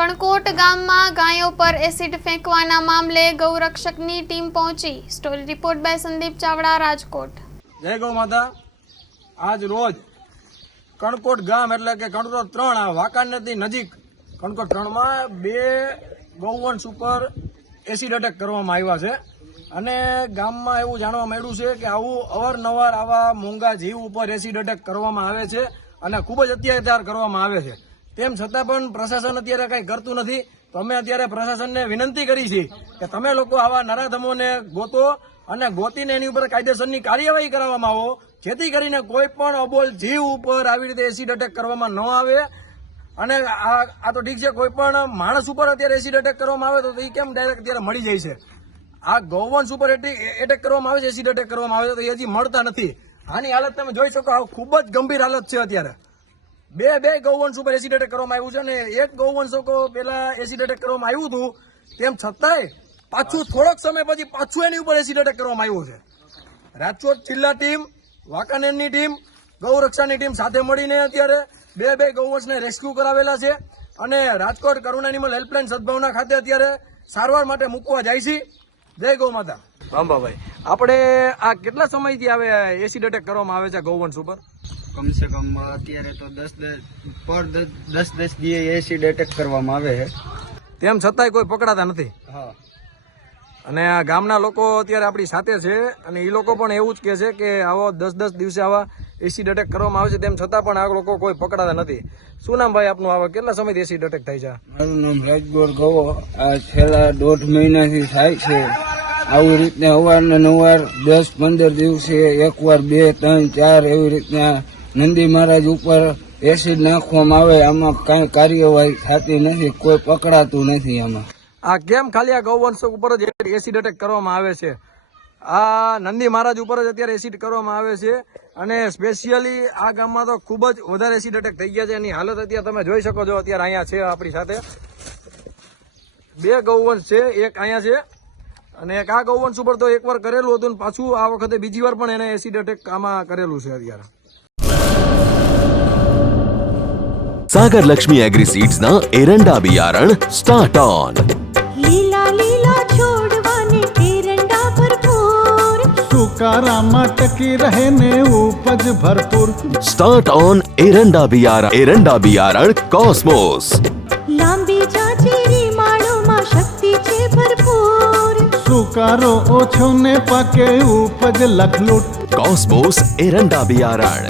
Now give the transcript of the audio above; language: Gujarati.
કણકોટ ગામમાં ગાયો પર એસિડ ફેંકવાના મામલે ગૌરક્ષકની ટીમ પહોંચી. Story report by Sandeep Chavda, Rajkot. જય ગૌ માતા. આજ રોજ કણકોટ ગામ એટલે કે કણકોટ ત્રણ, આ વાંકાનેરથી નજીક કણકોટ ત્રણમાં બે ગૌવંશ ઉપર એસિડ અટેક કરવામાં આવ્યા છે. અને ગામમાં એવું જાણવા મળ્યું છે કે આવું અવારનવાર આવા મોંઘા જીવ ઉપર એસિડ અટેક કરવામાં આવે છે અને ખૂબ જ અત્યાચાર કરવામાં આવે છે. તેમ છતાં પણ પ્રશાસન અત્યારે કંઈ કરતું નથી. તો અમે અત્યારે પ્રશાસનને વિનંતી કરી છે કે તમે લોકો આવા નરાધમોને ગોતો અને ગોતીને એની ઉપર કાયદેસરની કાર્યવાહી કરવામાં આવો. જેથી કરીને કોઈ પણ અબોલ જીવ ઉપર આવી રીતે એસિડ અટેક કરવામાં ન આવે. અને આ તો ઠીક છે, કોઈ પણ માણસ ઉપર અત્યારે એસિડ અટેક કરવામાં આવે તો એ કેમ ડાયરેક્ટ અત્યારે મળી જાય છે? આ ગૌવંશ ઉપર એટેક કરવામાં આવે છે એસિડ અટેક કરવામાં આવે છે તો એ હજી મળતા નથી. આની હાલત તમે જોઈ શકો ખૂબ જ ગંભીર હાલત છે અત્યારે. બે બે ગૌવંશ ઉપર એસિડ એટેક કરવામાં આવ્યું છે અને એક ગૌવંશ પેલા એસિડ એટેક કરવામાં આવ્યું હતું, તેમ છતાંય પાછું થોડોક સમય પછી પાછું એની ઉપર એસિડ એટેક કરવામાં આવ્યું છે. રાજકોટ જિલ્લા ટીમ, વાંકાનેરની ટીમ ગૌરક્ષાની ટીમ સાથે મળીને અત્યારે બે બે ગૌવંશને રેસ્ક્યુ કરાવેલા છે અને રાજકોટ કરુણ એનિમલ હેલ્પલાઇન સદભાવના ખાતે અત્યારે સારવાર માટે મૂકવા જાય છે. જય ગૌ માતા. આપણે આ કેટલા સમયથી આવે એસિડ એટેક કરવામાં આવે છે ગૌવંશ ઉપર? કમસે કમ અત્યારે તો દસ દસ પર દ- દસ દસ દીએ એસિડ એટેક કરવામાં આવે છે. તેમ છતાંય કોઈ પકડાતા નથી. હા. અને આ ગામના લોકો અત્યારે આપણી સાથે છે અને એ લોકો પણ એવું જ કહે છે કે આવો દસ દસ દિવસે આવા એસિડ અટેક કરવામાં આવે છે. તેમ છતાં પણ આ લોકો કોઈ પકડાતા નથી. શું નામ ભાઈ આપનું આવા? કેટલા સમયથી એસિડ અટેક થાય છે? મારું નામ રાજગોર ગવો. આ છેલ્લા દોઢ મહિનાથી થાય છે. આવી રીતને અવારને નવાર દસ પંદર દિવસે એકવાર બે ત્રણ ચાર એવી રીતના નંદી મહારાજ ઉપર એસિડ નાખવામાં આવે, આમાં કાંઈ કાર્યવાહી થતી નથી, કોઈ પકડાતું નથી આમાં. આ કેમ ખાલી આ ગૌવંશ ઉપર જ એસિડ અટેક કરવામાં આવે છે? આ નંદી મહારાજ ઉપર જ અત્યારે એસિડ કરવામાં આવે છે અને સ્પેશિયલી આ ગામમાં તો ખૂબ જ વધારે એસિડ અટેક થઈ ગયા છે. એની હાલત અત્યારે તમે જોઈ શકો છો, અત્યારે અહીંયા છે આપણી સાથે. બે ગૌવંશ છે, એક અહીંયા છે અને એક આ ગૌવંશ ઉપર તો એકવાર કરેલું હતું પાછું આ વખતે બીજી વાર પણ એને એસિડ અટેક આમાં કરેલું છે અત્યારે. सागर लक्ष्मी एग्रीसीड्स ना एरंडा बियारण स्टार्ट ऑन લીલા લીલા છોડવાને એરંડા ભરપૂર સુકારામાં ટકી રહે ને ઉપજ ભરપૂર स्टार्ट ऑन एरंडा बियारण एरंडा बियारण कॉस्मोस લાંબી જાચેરી માળોમાં શક્તિ છે ભરપૂર સુકારો ઓછો ને પાકે ઉપજ લખલૂટ कॉस्मोस एरंडा बियारण